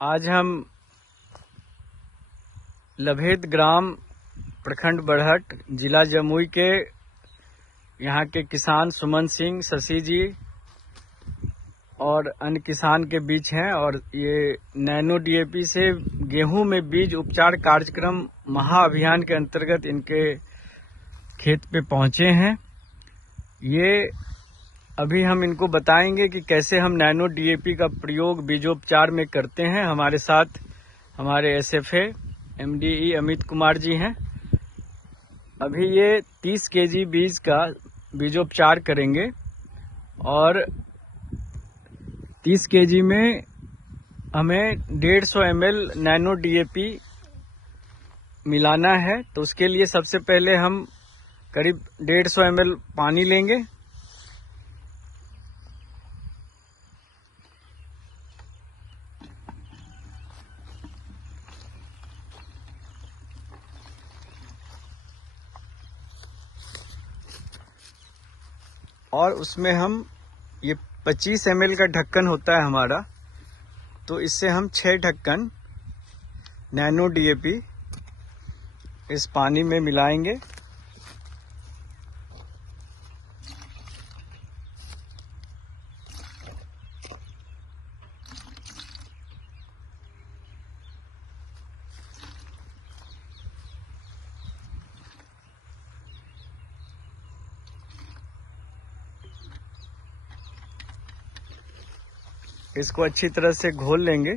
आज हम लभेद ग्राम प्रखंड बड़हट जिला जमुई के यहाँ के किसान सुमन सिंह शशि जी और अन्य किसान के बीच हैं और ये नैनो डीएपी से गेहूं में बीज उपचार कार्यक्रम महाअभियान के अंतर्गत इनके खेत पे पहुंचे हैं। ये अभी हम इनको बताएंगे कि कैसे हम नैनो डीएपी का प्रयोग बीजोपचार में करते हैं। हमारे साथ हमारे एसएफए एमडीई अमित कुमार जी हैं। अभी ये 30 केजी बीज का बीजोपचार करेंगे और 30 केजी में हमें 150 ml नैनो डीएपी मिलाना है। तो उसके लिए सबसे पहले हम करीब 150 ml पानी लेंगे। और उसमें हम ये 25 ml का ढक्कन होता है हमारा, तो इससे हम 6 ढक्कन नैनो डीएपी इस पानी में मिलाएंगे। इसको अच्छी तरह से घोल लेंगे।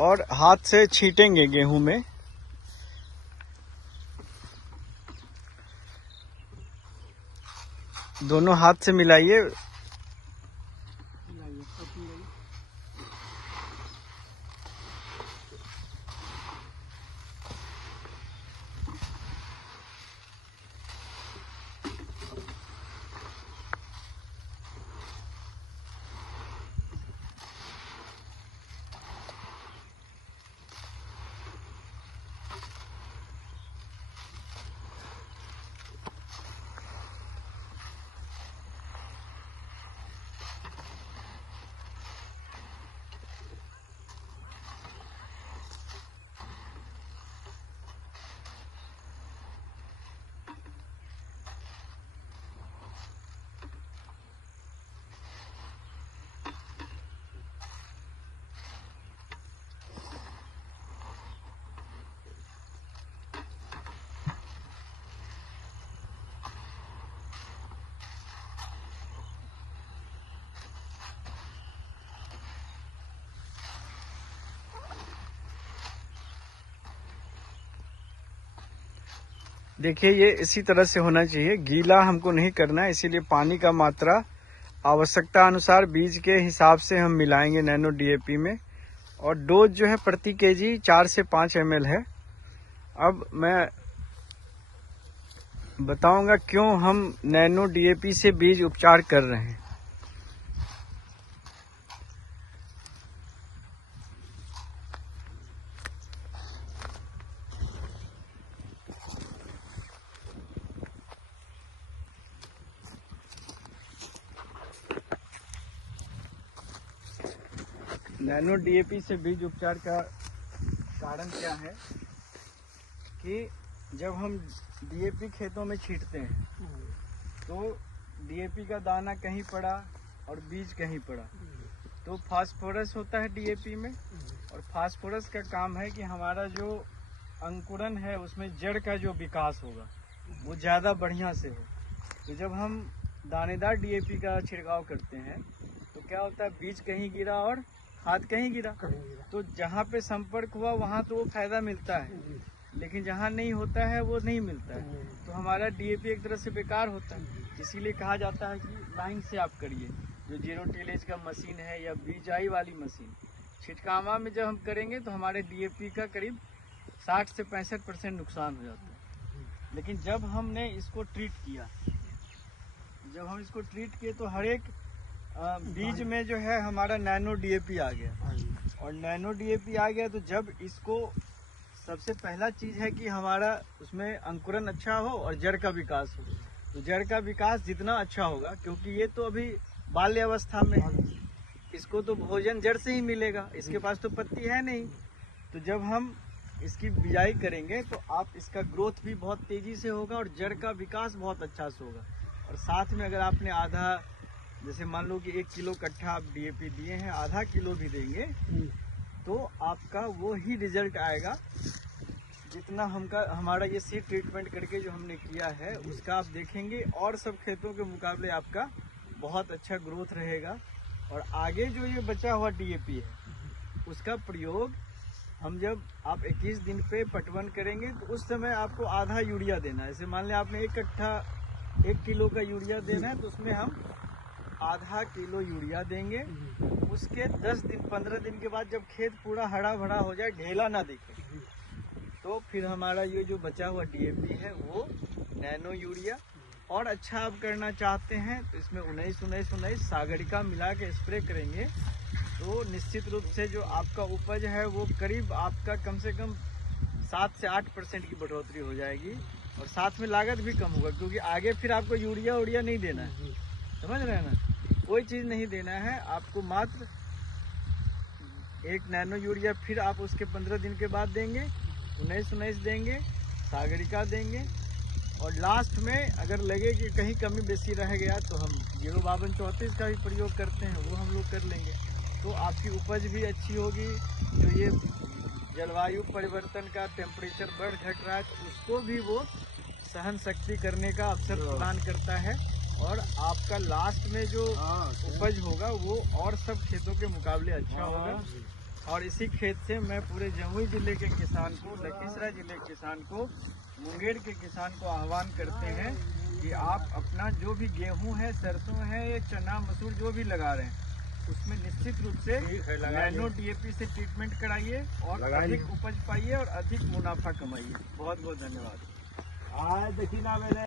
और हाथ से छींटेंगे गेहूं में। दोनों हाथ से मिलाइए। देखिए, ये इसी तरह से होना चाहिए, गीला हमको नहीं करना है। इसीलिए पानी का मात्रा आवश्यकता अनुसार बीज के हिसाब से हम मिलाएंगे नैनो डीएपी में। और डोज जो है प्रति केजी 4 से 5 ml है। अब मैं बताऊंगा क्यों हम नैनो डीएपी से बीज उपचार कर रहे हैं। नैनो डीएपी से बीज उपचार का कारण क्या है कि जब हम डीएपी खेतों में छींटते हैं तो डीएपी का दाना कहीं पड़ा और बीज कहीं पड़ा, तो फास्फोरस होता है डीएपी में। और फास्फोरस का काम है कि हमारा जो अंकुरन है उसमें जड़ का जो विकास होगा वो ज़्यादा बढ़िया से हो। तो जब हम दानेदार डीएपी का छिड़काव करते हैं तो क्या होता है, बीज कहीं गिरा और खाद कहीं गिरा। तो जहाँ पे संपर्क हुआ वहाँ तो वो फायदा मिलता है, लेकिन जहाँ नहीं होता है वो नहीं मिलता है। तो हमारा डीएपी एक तरह से बेकार होता है। इसीलिए कहा जाता है कि लाइन से आप करिए। जो 0 टिलेज का मशीन है या बीजाई वाली मशीन, छिटकावा में जब हम करेंगे तो हमारे डीएपी का करीब 60 से 65% नुकसान हो जाता है। लेकिन जब हमने इसको ट्रीट किया, तो हर एक बीज में जो है हमारा नैनो डीएपी आ गया। और नैनो डीएपी आ गया तो जब इसको, सबसे पहला चीज है कि हमारा उसमें अंकुरन अच्छा हो और जड़ का विकास हो। तो जड़ का विकास जितना अच्छा होगा, क्योंकि ये तो अभी बाल्यावस्था में है, इसको तो भोजन जड़ से ही मिलेगा, इसके पास तो पत्ती है नहीं। तो जब हम इसकी बिजाई करेंगे तो आप इसका ग्रोथ भी बहुत तेजी से होगा और जड़ का विकास बहुत अच्छा से होगा। और साथ में अगर आपने आधा, जैसे मान लो कि 1 किलो कट्ठा आप डीएपी दिए हैं, आधा किलो भी देंगे तो आपका वो ही रिजल्ट आएगा जितना हमारा ये सीड ट्रीटमेंट करके जो हमने किया है उसका आप देखेंगे। और सब खेतों के मुकाबले आपका बहुत अच्छा ग्रोथ रहेगा। और आगे जो ये बचा हुआ डीएपी है उसका प्रयोग हम जब आप 21 दिन पे पटवन करेंगे तो उस समय आपको आधा यूरिया देना है। जैसे मान लें आपने 1 किलो का यूरिया देना है तो उसमें हम आधा किलो यूरिया देंगे। उसके 10 दिन 15 दिन के बाद जब खेत पूरा हरा भरा हो जाए, ढेला ना दिखे, तो फिर हमारा ये जो बचा हुआ डीएपी है वो नैनो यूरिया। और अच्छा आप करना चाहते हैं तो इसमें 19-19-19 सागरिका मिला के स्प्रे करेंगे तो निश्चित रूप से जो आपका उपज है वो करीब आपका कम से कम 7 से 8% की बढ़ोतरी हो जाएगी। और साथ में लागत भी कम होगा, क्योंकि आगे फिर आपको यूरिया नहीं देना है, समझ रहे हैं ना, कोई चीज़ नहीं देना है आपको, मात्र एक नैनो यूरिया फिर आप उसके 15 दिन के बाद देंगे, 19-19 देंगे, सागरिका देंगे। और लास्ट में अगर लगे कि कहीं कमी बेसी रह गया तो हम 05234 का भी प्रयोग करते हैं, वो हम लोग कर लेंगे। तो आपकी उपज भी अच्छी होगी। जो ये जलवायु परिवर्तन का टेम्परेचर बढ़ घट रहा है तो उसको भी वो सहन शक्ति करने का अवसर प्रदान करता है। और आपका लास्ट में जो उपज होगा वो और सब खेतों के मुकाबले अच्छा होगा। और इसी खेत से मैं पूरे जमुई जिले के किसान को, लखीसराय जिले के किसान को, मुंगेर के किसान को आह्वान करते हैं कि आप अपना जो भी गेहूं है, सरसों है या चना मसूर जो भी लगा रहे हैं उसमें निश्चित रूप से नैनो डीएपी से ट्रीटमेंट कराइए और अधिक उपज पाइए और अधिक मुनाफा कमाइए। बहुत बहुत धन्यवाद। देखिए ना मैंने